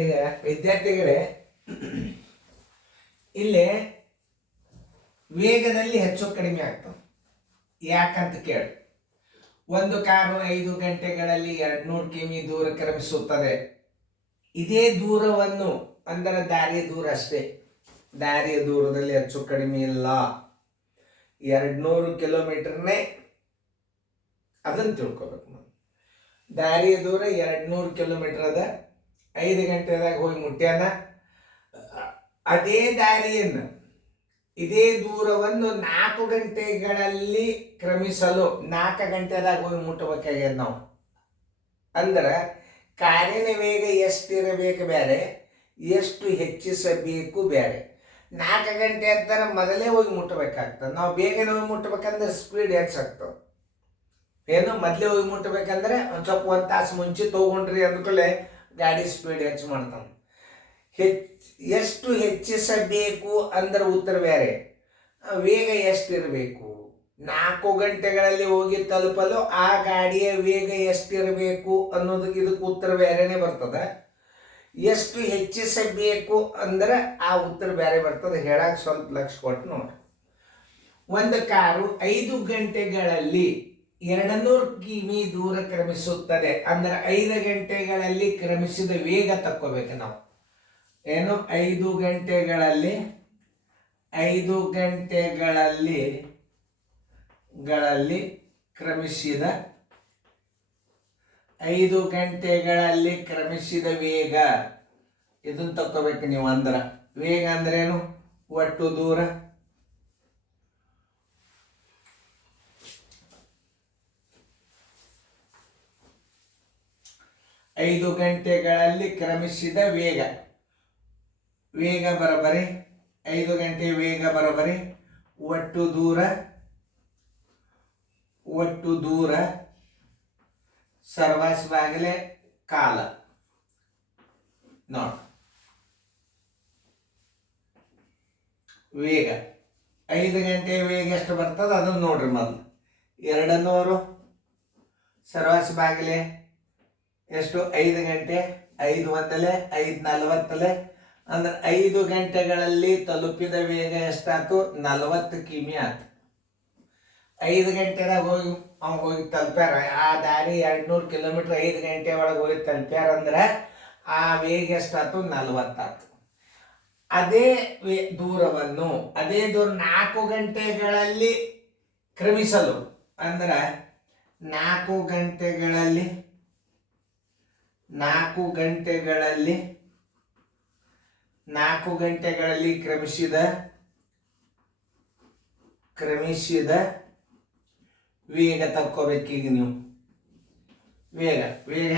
ಈಗ ವಿದ್ಯಾರ್ಥಿಗಳೇ, ಇಲ್ಲಿ ವೇಗದಲ್ಲಿ ಹೆಚ್ಚು ಕಡಿಮೆ ಆಗ್ತವೆ. ಯಾಕಂತ ಕೇಳಿ, ಒಂದು ಕಾರು 5 ಗಂಟೆಗಳಲ್ಲಿ 200 ಕಿಮಿ ದೂರ ಕ್ರಮಿಸುತ್ತದೆ. ಇದೇ ದೂರವನ್ನು, ಅಂದರೆ ದಾರಿಯ ದೂರ ಅಷ್ಟೇ, ದಾರಿಯ ದೂರದಲ್ಲಿ ಹೆಚ್ಚು ಕಡಿಮೆ ಇಲ್ಲ, 200 ಕಿಲೋಮೀಟರ್ನೇ. ಅದನ್ನು ತಿಳ್ಕೊಬೇಕು ನಾವು. ದಾರಿಯ ದೂರ 200 ಕಿಲೋಮೀಟರ್ ಅದ, 5 ಗಂಟೆದಾಗ ಹೋಗಿ ಮುಟ್ಟ್ಯಾನ. ಅದೇ ದಾರಿಯನ್ನು, ಇದೇ ದೂರವನ್ನು 4 ಗಂಟೆಗಳಲ್ಲಿ ಕ್ರಮಿಸಲು 4 ಗಂಟೆದಾಗ ಹೋಗಿ ಮುಟ್ಟಬೇಕಾಗ್ಯದ ನಾವು. ಅಂದ್ರೆ ಕಾರಿನ ವೇಗ ಎಷ್ಟಿರಬೇಕು ಬೇರೆ, ಎಷ್ಟು ಹೆಚ್ಚಿಸಬೇಕು ಬೇರೆ. 4 ಗಂಟೆ ಅಂತಾರೆ ಮೊದಲೇ ಹೋಗಿ ಮುಟ್ಟಬೇಕಾಗ್ತದೆ. ನಾವು ಬೇಗನೆ ಹೋಗಿ ಮುಟ್ಟಬೇಕಂದ್ರೆ ಸ್ಪೀಡ್ ಹೆಚ್ಚಾಗ್ತವೆ. ಏನು ಮೊದಲೇ ಹೋಗಿ ಮುಟ್ಟಬೇಕಂದ್ರೆ ಒಂದು ಸ್ವಲ್ಪ 1 ತಾಸು ಮುಂಚೆ ತೊಗೊಂಡ್ರಿ ಅಂದ್ಕೊಳ್ಳೆ ಗಾಡಿ ಸ್ಪೀಡ್ ಹೆಚ್ಚು ಮಾಡ್ತಾನೆ. ಎಷ್ಟು ಹೆಚ್ಚಿಸಬೇಕು ಅಂದ್ರೆ ಉತ್ತರ ಬೇರೆ. ವೇಗ ಎಷ್ಟಿರಬೇಕು, 4 ಗಂಟೆಗಳಲ್ಲಿ ಹೋಗಿ ತಲುಪಲು ಆ ಗಾಡಿಯ ವೇಗ ಎಷ್ಟಿರಬೇಕು ಅನ್ನೋದಕ್ಕೆ ಇದಕ್ಕೆ ಉತ್ತರ ಬೇರೆನೇ ಬರ್ತದೆ. ಎಷ್ಟು ಹೆಚ್ಚಿಸಬೇಕು ಅಂದ್ರೆ ಆ ಉತ್ತರ ಬೇರೆ ಬರ್ತದೆ. ಹೇಳಕ್ಕೆ ಸ್ವಲ್ಪ ಲಕ್ಷ ಕೊಟ್ಟು ನೋಡ್ರಿ. ಒಂದು ಕಾರು 5 ಗಂಟೆಗಳಲ್ಲಿ 200 ಕಿಮಿ ದೂರ ಕ್ರಮಿಸುತ್ತದೆ. ಅಂದ್ರೆ 5 ಗಂಟೆಗಳಲ್ಲಿ ಕ್ರಮಿಸಿದ ವೇಗ ತಕ್ಕೋಬೇಕು ನಾವು. ಏನು, 5 ಗಂಟೆಗಳಲ್ಲಿ ಕ್ರಮಿಸಿದ 5 ಗಂಟೆಗಳಲ್ಲಿ ಕ್ರಮಿಸಿದ ವೇಗ, ಇದನ್ನ ತಕ್ಕೋಬೇಕು ನೀವು. ಅಂದ್ರೆ ವೇಗ ಅಂದ್ರೇನು, ಒಟ್ಟು ದೂರ. ಐದು ಗಂಟೆಗಳಲ್ಲಿ ಕ್ರಮಿಸಿದ ವೇಗ, ವೇಗ ಬರೋಬರಿ 5 ಗಂಟೆ ವೇಗ ಬರೋಬರಿ ಒಟ್ಟು ದೂರ ಸರ್ವಾಸ್ ಬಾಗಿಲೆ ಕಾಲ. ನೋಡಿ, ವೇಗ 5 ಗಂಟೆ ವೇಗ ಎಷ್ಟು ಬರ್ತದೆ ಅದನ್ನು ನೋಡ್ರಿ. ಮೊದಲು 200 ಸರ್ವಾಸ್ ಬಾಗಿಲೆ ಎಷ್ಟು, 5 ಗಂಟೆ, 5 ಒಂದಲೆ 5 40 ಅಂದ್ರೆ 5 ಗಂಟೆಗಳಲ್ಲಿ ತಲುಪಿದ ವೇಗ ಎಷ್ಟಾಯ್ತು, 40 ಕಿಮಿ ಆಯ್ತು. 5 ಗಂಟೆದಾಗ ಹೋಗಿ ತಲುಪ್ಯಾರ. ಆ ದಾರಿ 200 ಕಿಲೋಮೀಟರ್ 5 ಗಂಟೆ ಒಳಗೆ ಹೋಗಿ ತಲುಪ್ಯಾರ ಅಂದ್ರೆ ಆ ವೇಗ ಎಷ್ಟಾಯ್ತು, 40 ಆಯ್ತು. ಅದೇ ದೂರವನ್ನು 4 ಗಂಟೆಗಳಲ್ಲಿ ಕ್ರಮಿಸಲು ಅಂದ್ರೆ 4 ಗಂಟೆಗಳಲ್ಲಿ ಕ್ರಮಿಸಿದ ವೇಗ ತಕ್ಕೋಬೇಕೀಗ ನೀವು. ವೇಗ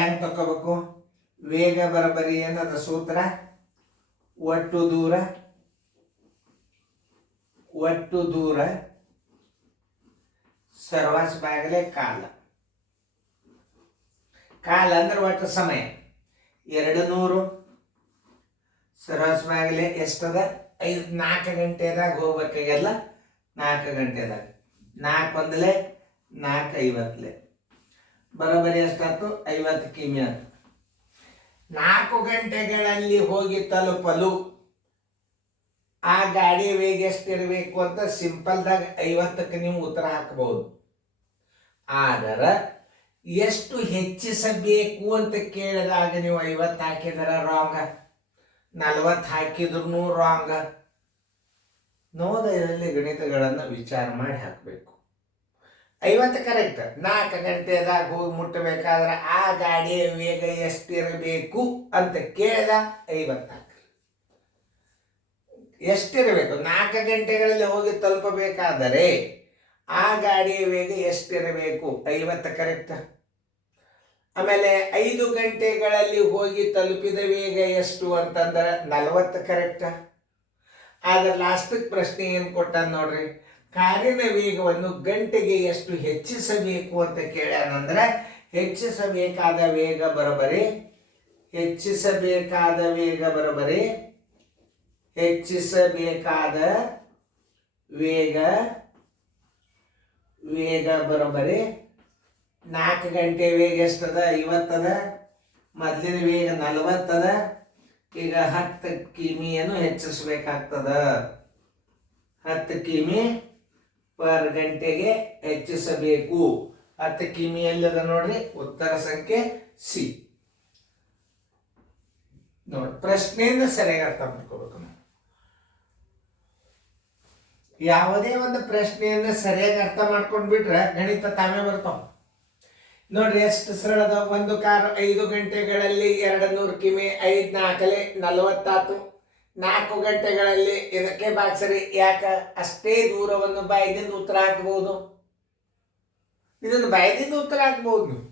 ಹೆಂಗೆ ತಕ್ಕೋಬೇಕು, ವೇಗ ಬರೋಬರಿ ಏನದ ಸೂತ್ರ, ಒಟ್ಟು ದೂರ ಸರ್ವಾಸ್ ಬಾಗಿಲೆ ಕಾಲ. ಕಾಲ ಅಂದ್ರೆ ಒಟ್ಟು ಸಮಯ. 200 ಸರ್ವಾಸ್ ಬಾಗಿಲೆ ಎಷ್ಟದ, 4 ಗಂಟೆದಾಗ ಹೋಗ್ಬೇಕಾಗೆಲ್ಲ 4 ಗಂಟೆದಾಗ 4 ಒಂದಲೆ 4 50 ಬರೋಬರಿ ಎಷ್ಟಾಯ್ತು, 50 ಕಿಮಿ ಆಯ್ತು. 4 ಗಂಟೆಗಳಲ್ಲಿ ಹೋಗಿ ತಲುಪಲು ಆ ಗಾಡಿ ವೇಗ ಎಷ್ಟಿರಬೇಕು ಅಂತ ಸಿಂಪಲ್ದಾಗ 50ಕ್ಕೆ ನೀವು ಉತ್ತರ ಹಾಕಬಹುದು. ಆದರೆ ಎಷ್ಟು ಹೆಚ್ಚಿಸಬೇಕು ಅಂತ ಕೇಳಿದಾಗ ನೀವು 50 ಹಾಕಿದ್ರ ರಾಂಗ್, 40 ಹಾಕಿದ್ರು ರಾಂಗ್. ನವೋದಯದಲ್ಲಿ ಗಣಿತಗಳನ್ನು ವಿಚಾರ ಮಾಡಿ ಹಾಕಬೇಕು. 50 ಕರೆಕ್ಟ್. 4 ಗಂಟೆದಾಗ ಹೋಗಿ ಮುಟ್ಟಬೇಕಾದ್ರೆ ಆ ಗಾಡಿಯ ವೇಗ ಎಷ್ಟಿರಬೇಕು ಅಂತ ಕೇಳಿದ 50 ಹಾಕಿ. ಎಷ್ಟಿರಬೇಕು, 4 ಗಂಟೆಗಳಲ್ಲಿ ಹೋಗಿ ತಲುಪಬೇಕಾದರೆ ಆ ಗಾಡಿಯ ವೇಗ ಎಷ್ಟಿರಬೇಕು, 50 ಕರೆಕ್ಟ್. ಆಮೇಲೆ 5 ಗಂಟೆಗಳಲ್ಲಿ ಹೋಗಿ ತಲುಪಿದ ವೇಗ ಎಷ್ಟು ಅಂತಂದ್ರೆ 40 ಕರೆಕ್ಟ್. ಆದ್ರೆ ಲಾಸ್ಟಿಗೆ ಪ್ರಶ್ನೆ ಏನು ಕೊಟ್ಟ ನೋಡ್ರಿ, ಕಾರಿನ ವೇಗವನ್ನು ಗಂಟೆಗೆ ಎಷ್ಟು ಹೆಚ್ಚಿಸಬೇಕು ಅಂತ ಕೇಳ್ಯಾನಂದ್ರೆ ಹೆಚ್ಚಿಸಬೇಕಾದ ವೇಗ ಬರೋಬರಿ ವೇಗ ಬರೋಬರಿ 4 ಗಂಟೆ ವೇಗ ಎಷ್ಟದ, 50 ಅದ. ಮೊದಲಿನ ವೇಗ 40 ಅದ. ಈಗ 10 ಕಿಮಿಯನ್ನು ಹೆಚ್ಚಿಸಬೇಕಾಗ್ತದ. 10 ಕಿಮಿ ಪರ್ ಗಂಟೆಗೆ ಹೆಚ್ಚಿಸಬೇಕು. 10 ಕಿಮಿ ಎಲ್ಲದ ನೋಡ್ರಿ, ಉತ್ತರ ಸಂಖ್ಯೆ ಸಿ. ನೋಡಿ, ಪ್ರಶ್ನೆಯನ್ನು ಸರಿಯಾಗಿ ಅರ್ಥ ಮಾಡ್ಕೋಬೇಕು ನಾವು. ಯಾವುದೇ ಒಂದು ಪ್ರಶ್ನೆಯನ್ನು ಸರಿಯಾಗಿ ಅರ್ಥ ಮಾಡ್ಕೊಂಡ್ಬಿಟ್ರೆ ಗಣಿತ ತಾವೇ ಬರ್ತಾವ. ನೋಡ್ರಿ ಎಷ್ಟು ಸರಳದ. ಒಂದು ಕಾರು 5 ಗಂಟೆಗಳಲ್ಲಿ 200 ಕಿಮಿ, 5 4 40 4 ಗಂಟೆಗಳಲ್ಲಿ ಇದಕ್ಕೆ ಬಾಕ್ಸರಿ. ಯಾಕ? ಅಷ್ಟೇ ದೂರವನ್ನು ಬಾಯ್ದಿಂದ ಉತ್ತರ ಹಾಕಬಹುದು. ಇದನ್ನು ಬಾಯ್ದಿಂದ ಉತ್ತರ ಹಾಕಬಹುದು ನೀವು.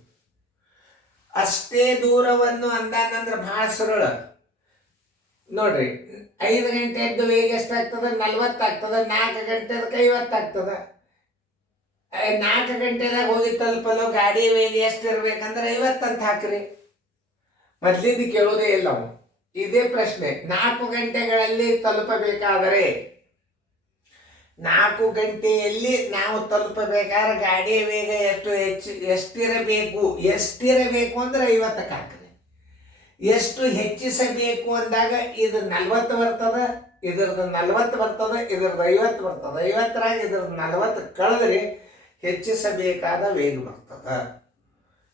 ಅಷ್ಟೇ ದೂರವನ್ನು ಅಂದಾನಂದ್ರೆ ಬಹಳ ಸರಳ. ನೋಡ್ರಿ, 5 ಗಂಟೆದ್ದು ವೇಗ ಎಷ್ಟಾಗ್ತದ? 40 ಆಗ್ತದ. 4 ಗಂಟೆದಕ್ಕೆ 50 ಆಗ್ತದ. 4 ಗಂಟೆದಾಗ ಹೋಗಿ ತಲುಪಲು ಗಾಡಿ ವೇಗ ಎಷ್ಟು ಇರ್ಬೇಕಂದ್ರೆ 50 ಅಂತ ಹಾಕ್ರಿ. ಮೊದ್ಲಿಂದ ಕೇಳೋದೇ ಇಲ್ಲ ಅವು. ಇದೇ ಪ್ರಶ್ನೆ. 4 ಗಂಟೆಗಳಲ್ಲಿ ತಲುಪಬೇಕಾದರೆ, 4 ಗಂಟೆಯಲ್ಲಿ ನಾವು ತಲುಪಬೇಕಾದ್ರೆ ಗಾಡಿಯ ವೇಗ ಎಷ್ಟಿರಬೇಕು ಅಂದ್ರೆ 50ಕ್ಕೆ ಹಾಕ್ರಿ. ಎಷ್ಟು ಹೆಚ್ಚಿಸಬೇಕು ಅಂದಾಗ ಇದು 40 ಬರ್ತದ, ಇದ್ರದ್ದು 40 ಬರ್ತದ, ಇದ್ರದ್ದು 50 ಬರ್ತದ. 50ರಾಗ ಇದ್ರದ್ದು 40 ಕಳೆದ್ರಿ ಹೆಚ್ಚಿಸಬೇಕಾದ ವೇಗ ಬರ್ತದ.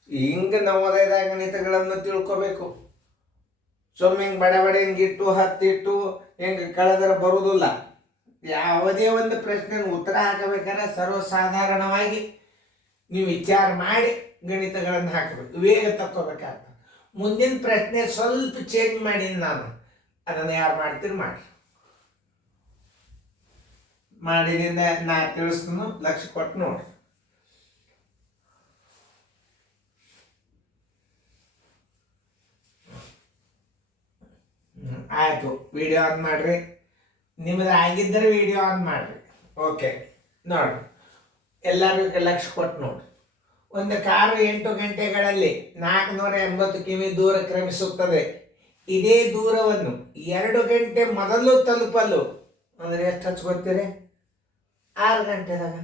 ಹಿಂಗೆ ನವೋದಯದ ಗಣಿತಗಳನ್ನು ತಿಳ್ಕೋಬೇಕು. ಸುಮ್ಮನೆ ಹಿಂಗೆ ಬಡ ಹಿಂಗಿಟ್ಟು 10 ಇಟ್ಟು ಹಿಂಗೆ ಕಳೆದ್ರೆ ಬರುವುದಿಲ್ಲ. ಯಾವುದೇ ಒಂದು ಪ್ರಶ್ನೆ ಉತ್ತರ ಹಾಕಬೇಕಾದ್ರೆ ಸರ್ವಸಾಧಾರಣವಾಗಿ ನೀವು ವಿಚಾರ ಮಾಡಿ ಗಣಿತಗಳನ್ನು ಹಾಕಬೇಕು, ವೇಗ ತಕ್ಕೋಬೇಕಾಗ್ತದೆ. ಮುಂದಿನ ಪ್ರಶ್ನೆ ಸ್ವಲ್ಪ ಚೇಂಜ್ ಮಾಡೀನಿ ನಾನು. ಅದನ್ನು ಯಾರು ಮಾಡ್ತೀರಿ ಮಾಡಿದಿಂದ ನಾ ತಿಳಿಸ್ತೀನಿ, ಲಕ್ಷ ಕೊಟ್ಟು ನೋಡಿ. ಆಯಿತು, ವಿಡಿಯೋ ಆನ್ ಮಾಡ್ರಿ. ನಿಮ್ಮದು ಆಗಿದ್ದರೆ ವಿಡಿಯೋ ಆನ್ ಮಾಡ್ರಿ. ಓಕೆ, ನೋಡ್ರಿ, ಎಲ್ಲರಿಗೂ ಲಕ್ಷ ಕೊಟ್ಟು ನೋಡ್ರಿ. ಒಂದು ಕಾರು 8 ಗಂಟೆಗಳಲ್ಲಿ 480 ಕಿಮಿ ದೂರ ಕ್ರಮಿಸುತ್ತದೆ. ಇದೇ ದೂರವನ್ನು 2 ಗಂಟೆ ಮೊದಲು ತಲುಪಲು ಅಂದ್ರೆ ಎಷ್ಟು ಹಚ್ಕೋತೀರಿ? 6 ಗಂಟೆದಾಗ.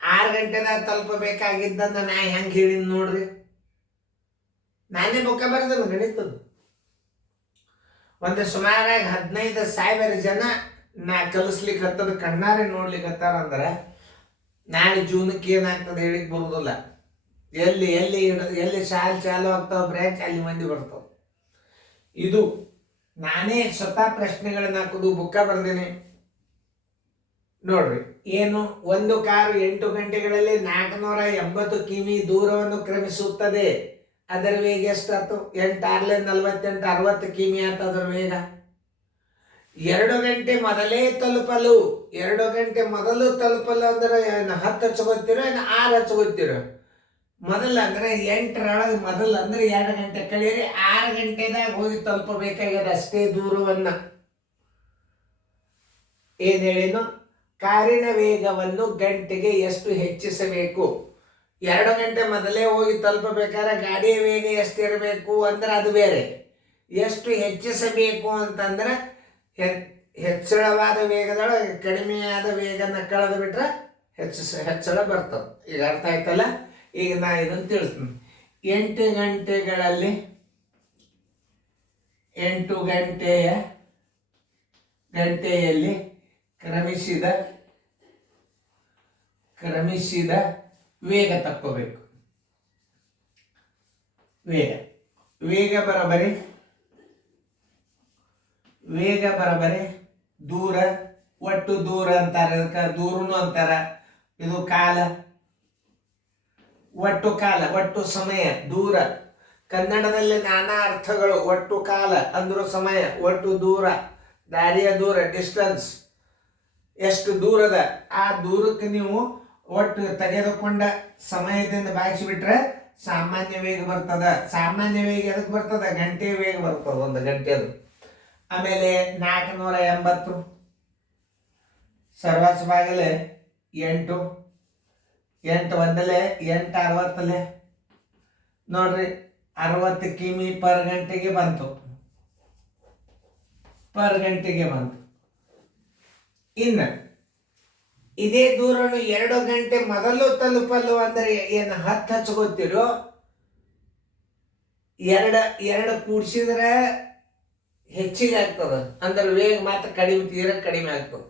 6 ಗಂಟೆದಾಗ ತಲುಪಬೇಕಾಗಿದ್ದನ್ನು ನಾ ಹೆಂಗೆ ಹೇಳಿದ್ ನೋಡ್ರಿ. ನಾನೇ ಬುಕ್ಕ ಬರೆದನು ಗಣಿತದ್ದು. ಒಂದು ಸುಮಾರಾಗಿ 15,000 ಜನ ನಾ ಕಲಿಸ್ಲಿಕ್ಕೆ ಹತ್ತದ ಕಣ್ಣಾರೆ ನೋಡ್ಲಿಕ್ಕೆ ಹತ್ತಾರ ಅಂದ್ರೆ ನಾಳೆ ಜೂನಕ್ಕೆ ಏನಾಗ್ತದೆ ಹೇಳಿಕ್ ಬರುವುದಿಲ್ಲ. ಎಲ್ಲಿ ಶಾಲೆ ಚಾಲು ಆಗ್ತಾವ ಬ್ರ್ಯಾಂಚ್ ಅಲ್ಲಿ ಮಂದಿ ಬರ್ತಾವ. ಇದು ನಾನೇ ಸ್ವತಃ ಪ್ರಶ್ನೆಗಳನ್ನ ಹಾಕೋದು, ಬುಕ್ಕ ಬರ್ದೇನೆ ನೋಡ್ರಿ. ಏನು? ಒಂದು ಕಾರು 8 ಗಂಟೆಗಳಲ್ಲಿ 480 ಕಿಮಿ ದೂರವನ್ನು ಕ್ರಮಿಸುತ್ತದೆ. ಅದರ ವೇಗ ಎಷ್ಟಾಯ್ತು? 8 6 48 60 ಕಿಮಿ ಆಯ್ತು ಅದರ ವೇಗ. 2 ಗಂಟೆ ಮೊದಲೇ ತಲುಪಲು, 2 ಗಂಟೆ ಮೊದಲು ತಲುಪಲು ಅಂದ್ರೆ 10 ಹಚ್ಕೋತೀರೋ 6 ಹಚ್ಕೋತೀರೋ? ಮೊದಲು ಅಂದ್ರೆ 8ರೊಳಗೆ ಮೊದಲು ಅಂದ್ರೆ 2 ಗಂಟೆ ಕಳೀರಿ. 6 ಗಂಟೆದಾಗ ಹೋಗಿ ತಲುಪಬೇಕಾಗ್ಯದ ಅಷ್ಟೇ ದೂರವನ್ನ. ಏನ್ ಹೇಳಿನು? ಕಾರಿನ ವೇಗವನ್ನು ಗಂಟೆಗೆ ಎಷ್ಟು ಹೆಚ್ಚಿಸಬೇಕು? 2 ಗಂಟೆ ಮೊದಲೇ ಹೋಗಿ ತಲುಪಬೇಕಾದ್ರೆ ಗಾಡಿಯ ವೇಗ ಎಷ್ಟಿರಬೇಕು ಅಂದ್ರೆ ಅದು ಬೇರೆ. ಎಷ್ಟು ಹೆಚ್ಚಿಸಬೇಕು ಅಂತಂದ್ರೆ ಹೆಚ್ಚಳವಾದ ವೇಗದೊಳಗೆ ಕಡಿಮೆಯಾದ ವೇಗನ ಕಳೆದು ಬಿಟ್ರೆ ಹೆಚ್ಚಳ ಬರ್ತದೆ. ಈಗ ಅರ್ಥ ಆಯ್ತಲ್ಲ? ಈಗ ನಾ ಇದನ್ನು ತಿಳಿಸ್ತೀನಿ. 8 ಗಂಟೆಗಳಲ್ಲಿ 8 ಗಂಟೆಯಲ್ಲಿ ಕ್ರಮಿಸಿದ ವೇಗ ತಕ್ಕೋಬೇಕು. ವೇಗ ಬರಬರಿ ದೂರ, ಒಟ್ಟು ದೂರ ಅಂತಾರೆ. ಅದಕ್ಕೆ ದೂರನು ಅಂತಾರ. ಇದು ಕಾಲ, ಒಟ್ಟು ಸಮಯ. ದೂರ ಕನ್ನಡದಲ್ಲಿ ನಾನಾ ಅರ್ಥಗಳು. ಒಟ್ಟು ಕಾಲ ಅಂದ್ರೂ ಸಮಯ, ಒಟ್ಟು ದೂರ, ದಾರಿಯ ದೂರ, ಡಿಸ್ಟನ್ಸ್. ಎಷ್ಟು ದೂರದ ಆ ದೂರಕ್ಕೆ ನೀವು ಒಟ್ಟು ತೆಗೆದುಕೊಂಡ ಸಮಯದಿಂದ ಭಾಗಿಸಿಬಿಟ್ರೆ ಸಾಮಾನ್ಯ ವೇಗ ಬರ್ತದ. ಸಾಮಾನ್ಯ ವೇಗ ಎದಕ್ಕೆ ಬರ್ತದ? ಗಂಟೆ ವೇಗ ಬರ್ತದ, 1 ಗಂಟೆದು. ಆಮೇಲೆ 480 ಸರ್ವಾಸ ಬಾಗಲೆ 8 ಒಂದಲೆ 8 60 ನೋಡ್ರಿ 60 ಕಿಮಿ ಪರ್ ಗಂಟೆಗೆ ಬಂತು. ಇನ್ನು ಇದೇ ದೂರನು 2 ಗಂಟೆ ಮೊದಲು ತಲುಪಲು ಅಂದರೆ ಏನು 10 ಹಚ್ಕೋತಿರೋ? 2 ಕೂಡಿಸಿದ್ರೆ ಹೆಚ್ಚಿಗೆ ಆಗ್ತದ, ಅಂದ್ರೆ ವೇಗ ಮಾತ್ರ ಕಡಿಮೆ, ತೀರ ಕಡಿಮೆ ಆಗ್ತದೆ.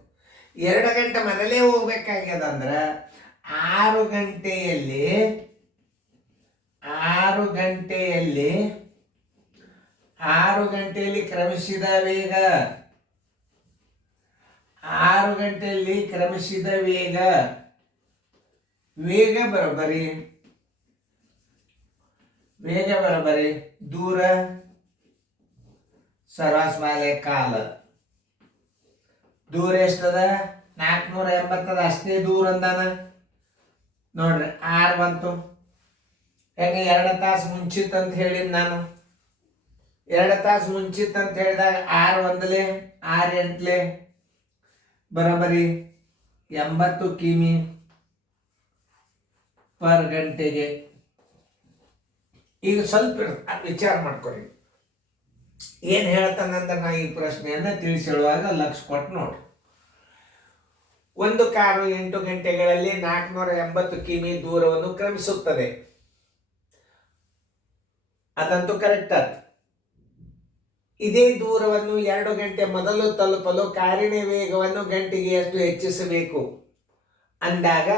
2 ಗಂಟೆ ಮೊದಲೇ ಹೋಗ್ಬೇಕಾಗ್ಯದ ಅಂದ್ರೆ 6 ಗಂಟೆಯಲ್ಲಿ 6 ಗಂಟೆಯಲ್ಲಿ ಕ್ರಮಿಸಿದ ವೇಗ 6 ಗಂಟೆಯಲ್ಲಿ ಕ್ರಮಿಸಿದ ವೇಗ ಬರೋಬ್ಬರಿ ದೂರ ಸರಾಸರಿ ಕಾಲ. ದೂರ ಎಷ್ಟದ? 480 ಅದ. ಅಷ್ಟೇ ದೂರ ಅಂದಾನ ನೋಡ್ರಿ. 6 ಬಂತು. ಹೆಂಗೆ 2 ತಾಸು ಮುಂಚಿತ್ ಅಂತ ಹೇಳಿದ್ ನಾನು. 2 ತಾಸು ಮುಂಚಿತ್ ಅಂತ ಹೇಳಿದಾಗ 6 ಒಂದಲೇ 6 ಎಂಟ್ಲೆ ಬರೋಬ್ಬರಿ 80 ಕಿಮಿ ಪರ್ ಗಂಟೆಗೆ. ಈಗ ಸ್ವಲ್ಪ ವಿಚಾರ ಮಾಡ್ಕೊರಿ. ಏನು ಹೇಳ್ತಾನಂದ್ರೆ ನಾ ಈ ಪ್ರಶ್ನೆಯನ್ನು ತಿಳಿಸಿ ಹೇಳುವಾಗ ಲಕ್ಷ ಕೊಟ್ಟು ನೋಡ್ರಿ. ಒಂದು ಕಾರು 8 ಗಂಟೆಗಳಲ್ಲಿ 480 ಕಿಮಿ ದೂರವನ್ನು ಕ್ರಮಿಸುತ್ತದೆ. ಅದಂತೂ ಕರೆಕ್ಟ್ ಆಯ್ತು. ಇದೇ ದೂರವನ್ನು 2 ಗಂಟೆ ಮೊದಲು ತಲುಪಲು ಕಾರಿನ ವೇಗವನ್ನು ಗಂಟೆಗೆ ಎಷ್ಟು ಹೆಚ್ಚಿಸಬೇಕು ಅಂದಾಗ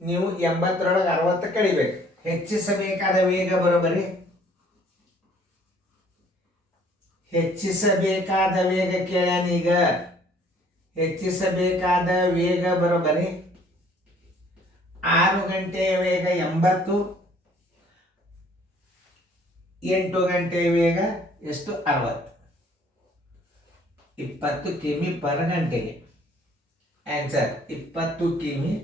ನೀವು 80ರೊಳಗೆ 60 ಕಳಿಬೇಕು. ಹೆಚ್ಚಿಸಬೇಕಾದ ವೇಗ ಬರೋಬ್ಬರಿ ಹೆಚ್ಚಿಸಬೇಕಾದ ವೇಗ ಕೇಳ್ಯಾನೀಗ. ಹೆಚ್ಚಿಸಬೇಕಾದ ವೇಗ ಬರೋಬ್ಬರಿ 6 ಗಂಟೆಯ ವೇಗ 80, 8 ಗಂಟೆಯ ವೇಗ ಎಷ್ಟು? 60. 20 ಕಿಮಿ ಪರ್ ಗಂಟೆಗೆ. ಆನ್ಸರ್ 20 ಕಿಮಿ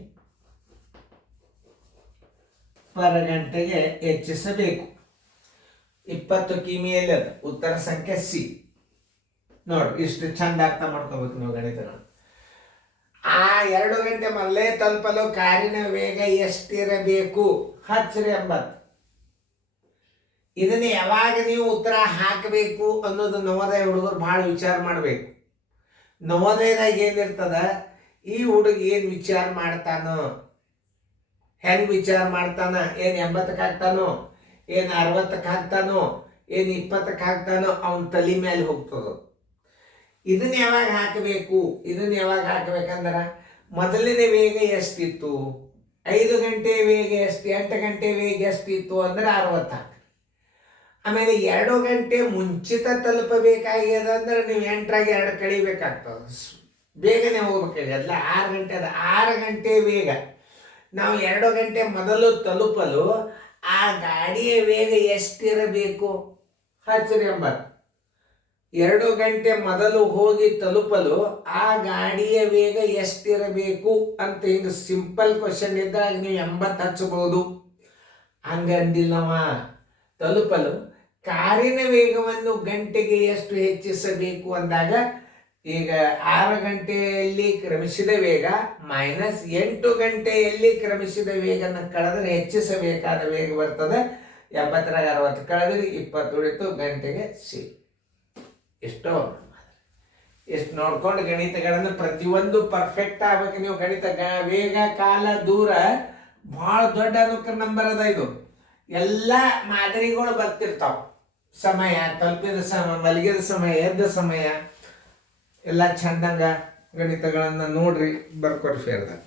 ಪರ್ ಗಂಟೆಗೆ ಹೆಚ್ಚಿಸಬೇಕು. 20 ಕಿಮಿಯಲ್ಲಿ ಅದು ಉತ್ತರ ಸಂಖ್ಯೆ ಸಿ. ನೋಡ್ರಿ, ಇಷ್ಟು ಚಂದ ಅರ್ಥ ಮಾಡ್ಕೋಬೇಕು ನೀವು ಗಣಿತಗಳು. ಆ 2 ಗಂಟೆ ಮೊದಲೇ ತಲುಪಲು ಕಾರಿನ ವೇಗ ಎಷ್ಟಿರಬೇಕು? ಹಚ್ಚ್ರಿ 80. ಇದನ್ನ ಯಾವಾಗ ನೀವು ಉತ್ತರ ಹಾಕಬೇಕು ಅನ್ನೋದು ನವೋದಯ ಹುಡುಗರು ಭಾಳ ವಿಚಾರ ಮಾಡಬೇಕು. ನವೋದಯದಾಗ ಏನಿರ್ತದ, ಈ ಹುಡುಗ ಏನು ವಿಚಾರ ಮಾಡ್ತಾನೋ, ಹೆಂಗೆ ವಿಚಾರ ಮಾಡ್ತಾನ, ಏನು 80ಕ್ಕೆ ಹಾಕ್ತಾನೋ, ಏನು 60ಕ್ಕೆ ಹಾಕ್ತಾನೋ, ಏನು 20ಕ್ಕೆ ಹಾಕ್ತಾನೋ ಅವನ ತಲೆ ಮೇಲೆ ಹೋಗ್ತದ. ಇದನ್ನ ಯಾವಾಗ ಹಾಕಬೇಕು? ಇದನ್ನ ಯಾವಾಗ ಹಾಕಬೇಕಂದ್ರೆ ಮೊದಲನೇ ವೇಗ ಎಷ್ಟಿತ್ತು? 5 ಗಂಟೆ ವೇಗ ಎಷ್ಟು? 8 ಗಂಟೆ ವೇಗ ಎಷ್ಟಿತ್ತು ಅಂದ್ರೆ 60 ಹಾಕಿ. ಆಮೇಲೆ 2 ಗಂಟೆ ಮುಂಚಿತ ತಲುಪಬೇಕಾಗ್ಯದ ಅಂದ್ರೆ ನೀವು 8ರಾಗ 2 ಕಳಿಬೇಕಾಗ್ತದೆ. ಬೇಗನೆ ಹೋಗ್ಬೇಕಾಗ್ಯದಲ್ಲ. 6 ಗಂಟೆ ಅದ. 6 ಗಂಟೆ ವೇಗ ನಾವು 2 ಗಂಟೆ ಮೊದಲು ತಲುಪಲು ಆ ಗಾಡಿಯ ವೇಗ ಎಷ್ಟಿರಬೇಕು? ಹಚ್ಚ್ರಿ 80. 2 ಗಂಟೆ ಮೊದಲು ಹೋಗಿ ತಲುಪಲು ಆ ಗಾಡಿಯ ವೇಗ ಎಷ್ಟಿರಬೇಕು ಅಂತ ಹಿಂಗೆ ಸಿಂಪಲ್ ಕ್ವಶನ್ ಇದ್ದಾಗ ನೀವು 80 ಹಚ್ಚಬಹುದು. ಹಂಗಂದಿಲ್ಲವ. ತಲುಪಲು ಕಾರಿನ ವೇಗವನ್ನು ಗಂಟೆಗೆ ಎಷ್ಟು ಹೆಚ್ಚಿಸಬೇಕು ಅಂದಾಗ ಈಗ 6 ಗಂಟೆಯಲ್ಲಿ ಕ್ರಮಿಸಿದ ವೇಗ ಮೈನಸ್ 8 ಗಂಟೆಯಲ್ಲಿ ಕ್ರಮಿಸಿದ ವೇಗನ ಕಳೆದ್ರೆ ಹೆಚ್ಚಿಸಬೇಕಾದ ವೇಗ ಬರ್ತದೆ. 80ರಾಗ 60 ಕಳೆದ್ರೆ 20 ಉಳಿತು. ಗಂಟೆಗೆ ಸಿ. ಇಷ್ಟು ನೋಡ್ಕೊಂಡು ಗಣಿತಗಳನ್ನು ಪ್ರತಿಯೊಂದು ಪರ್ಫೆಕ್ಟ್ ಆಗ್ಬೇಕು ನೀವು. ಗಣಿತ ವೇಗ, ಕಾಲ, ದೂರ ಭಾಳ ದೊಡ್ಡ ಅನುಕ್ರಮ ನಂಬರ್ ಅದ. ಇದು ಎಲ್ಲ ಮಾದರಿಗಳು ಬರ್ತಿರ್ತಾವ. ಸಮಯ, ತಲುಪಿದ ಸಮಯ, ಮಲಗಿದ ಸಮಯ, ಎದ್ದ ಸಮಯ ಎಲ್ಲ ಚಂದಂಗ ಗಣಿತಗಳನ್ನು ನೋಡ್ರಿ, ಬರ್ಕೊಡ್ರಿ ಫೇರ್ದಾಗ.